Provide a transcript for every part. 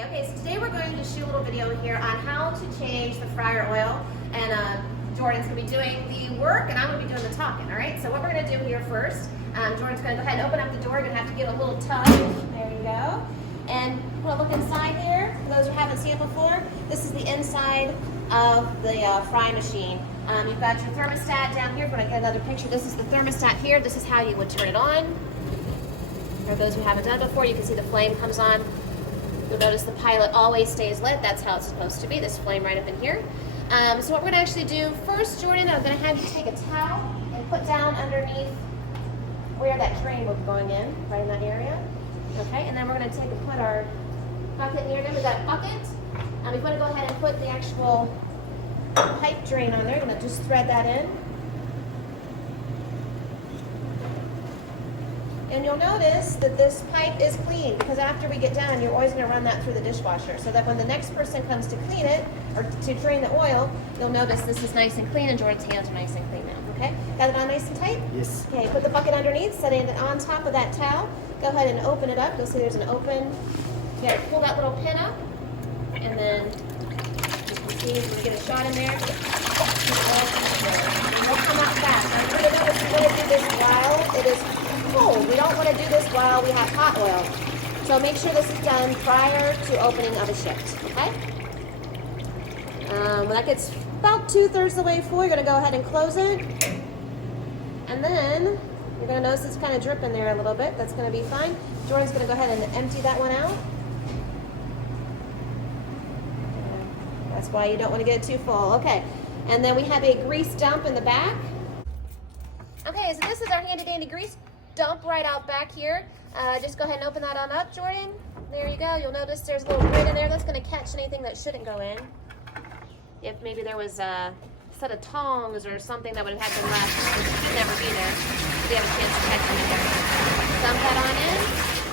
Okay, so today we're going to shoot a little video here on how to change the Frier oil, and Jordan's going to be doing the work and I'm going to be doing the talking, all right? So what we're going to do here first, Jordan's going to go ahead and open up the door. You're going to have to give a little tug. There you go. And we'll look inside here. For those who haven't seen it before, this is the inside of the fry machine. You've got your thermostat down here. If you want to get another picture, this is the thermostat here. This is how you would turn it on. For those who haven't done it before, you can see the flame comes on. You'll notice the pilot always stays lit. That's how it's supposed to be, this flame right up in here. So what we're going to actually do first, Jordan, I'm going to have you take a towel and put down underneath where that drain will be going in, right in that area. Okay, and then we're going to put our bucket near there. We've got a bucket. We want to go ahead and put the actual pipe drain on there. We're going to just thread that in. And you'll notice that this pipe is clean because after we get done, you're always going to run that through the dishwasher so that when the next person comes to clean it or to drain the oil, you'll notice this is nice and clean and Jordan's hands are nice and clean now. Okay? Got it on nice and tight? Yes. Okay, put the bucket underneath, setting it on top of that towel. Go ahead and open it up. You'll see there's an open. You gotta pull that little pin up and then you can see when we get a shot in there. It'll come out fast. Now you're going to notice we want to do this while it is cold. We don't want to do this while we have hot oil. So make sure this is done prior to opening of a shift, okay? When that gets about 2/3 the way full, you're going to go ahead and close it. And then you're going to notice it's kind of dripping there a little bit. That's going to be fine. Jordan's going to go ahead and empty that one out. That's why you don't want to get it too full. Okay. And then we have a grease dump in the back. Okay, so this is our handy dandy grease dump right out back here. Just go ahead and open that on up, Jordan. There you go. You'll notice there's a little grid in there that's going to catch anything that shouldn't go in. If maybe there was a set of tongs or something that would have been left, it should never be there. So you have a chance to catch them in there. Dump that on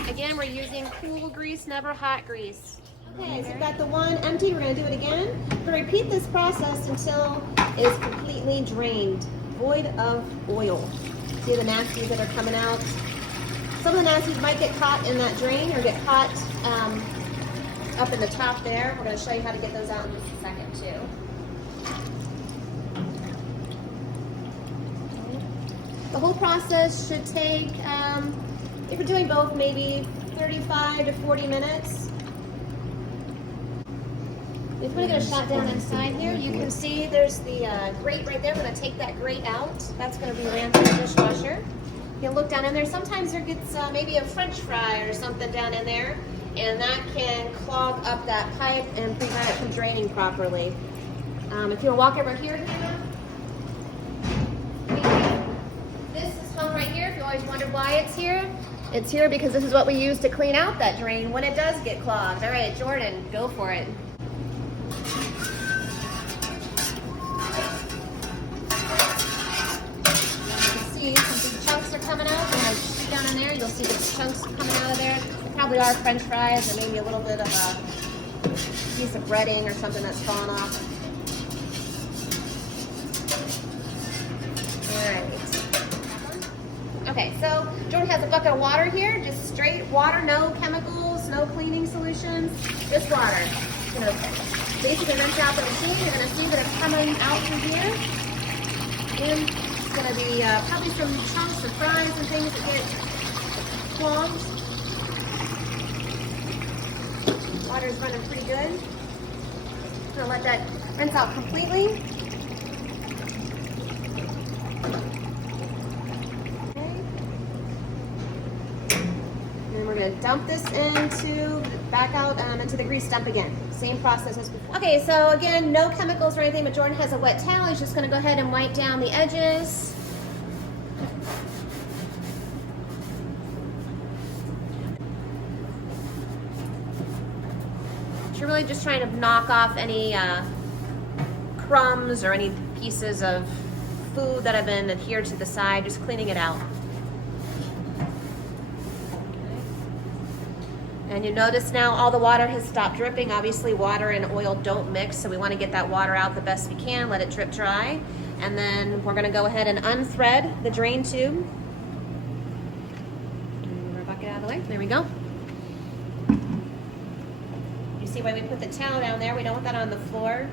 in. Again, we're using cool grease, never hot grease. Okay, so we've got the one empty. We're going to do it again. We're going to repeat this process until it is completely drained, void of oil. See the nasties that are coming out? Some of the nasties might get caught in that drain or get caught up in the top there. We're going to show you how to get those out in just a second too. The whole process should take, if you're doing both, maybe 35 to 40 minutes. If we get a shot down inside here, you can see there's the grate right there. We're going to take that grate out. That's going to be ran through the dishwasher. You can look down in there. Sometimes there gets maybe a French fry or something down in there, and that can clog up that pipe and prevent it from draining properly. If you walk over here, Hannah, this is hung right here. If you always wondered why it's here because this is what we use to clean out that drain when it does get clogged. All right, Jordan, go for it. Coming out, when I shoot down in there, you'll see the chunks coming out of there. Probably are French fries or maybe a little bit of a piece of breading or something that's fallen off. Alright. Okay, so Jordan has a bucket of water here, just straight water, no chemicals, no cleaning solutions, just water. You know, basically rinse out the machine. You're going to see that it's coming out through here. And going to be probably some chunks of fries and things that get clogged. Water's running pretty good. I'm going to let that rinse out completely. Okay. And then we're going to dump this back out into the grease dump again. Same process as before. Okay, so again, no chemicals or anything, but Jordan has a wet towel. He's just going to go ahead and wipe down the edges. You're really just trying to knock off any crumbs or any pieces of food that have been adhered to the side, just cleaning it out. And you notice now all the water has stopped dripping. Obviously water and oil don't mix, so we want to get that water out the best we can, let it drip dry. And then we're going to go ahead and unthread the drain tube. Move our bucket out of the way. There we go. You see why we put the towel down there? We don't want that on the floor.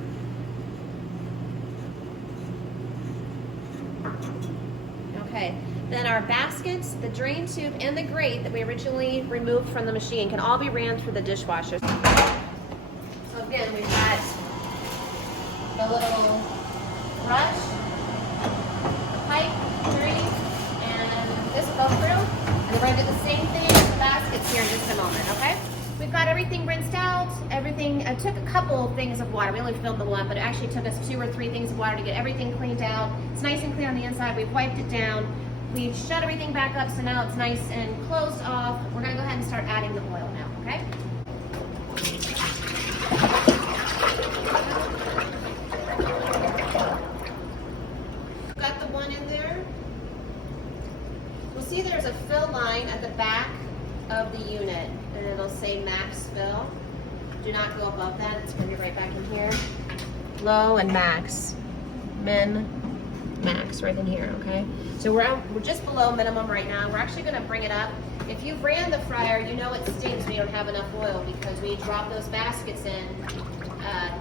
Okay, then our baskets, the drain tube, and the grate that we originally removed from the machine can all be ran through the dishwasher. So again, we've got the little brush, the pipe, drain, and this will go through. And we're gonna do the same thing with the baskets here in just a moment, okay? We've got everything rinsed out, everything. It took a couple things of water. We only filmed the one, but it actually took us 2 or 3 things of water to get everything cleaned out. It's nice and clear on the inside. We've wiped it down. We've shut everything back up, so now it's nice and closed off. We're gonna go ahead and start adding the oil now, okay? Got the one in there. You'll see there's a fill line at the back of the unit, and it'll say max fill. Do not go above that. It's going to be right back in here. Low and max. Min, max, right in here, okay? So we're just below minimum right now. We're actually going to bring it up. If you've ran the fryer, you know it stinks when you don't have enough oil because when you drop those baskets in,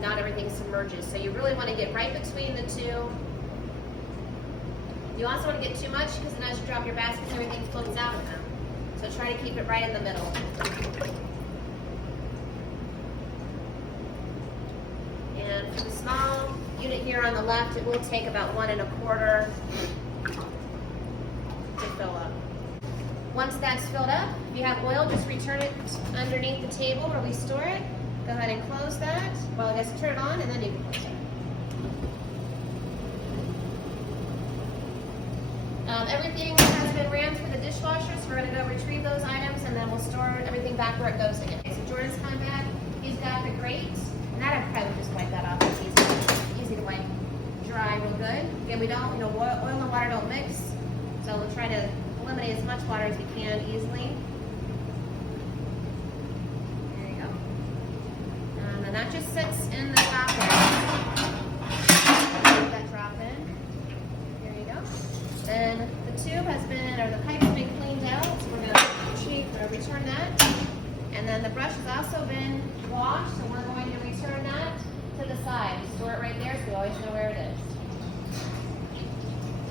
not everything submerges. So you really want to get right between the two. You also want to get too much because then as you drop your baskets, everything floats out of them. So try to keep it right in the middle. And for the small unit here on the left, it will take about 1 1/4 to fill up. Once that's filled up, if you have oil, just return it underneath the table where we store it. Go ahead and close that. Well, I guess turn it on and then you can close it. Everything has been ran through the dishwasher, so we're going to go retrieve those items and then we'll store everything back where it goes again. Okay, so Jordan's coming back. He's got the grate. And that I probably just wipe that off. It's easy to wipe dry real good. Again, we don't, oil and water don't mix, so we'll try to eliminate as much water as we can easily. There you go. And that just sits in the top there. Let that drop in. There you go. Then the tube has been, or the pipe has been cleaned out, so we're going to return that. And then the brush has also been washed, so we're going to return that to the side. Store it right there so we always know where it is.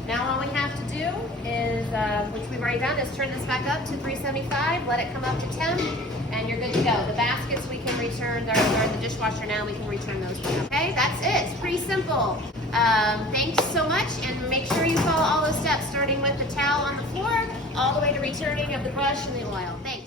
Now all we have to do is, which we've already done, is turn this back up to 375, let it come up to temp, and you're good to go. The baskets we can return, they're in the dishwasher now, we can return those. Okay, that's it. It's pretty simple. Thanks so much, and make sure you follow all those steps, starting with the towel on the floor, all the way to returning of the brush and the oil. Thanks.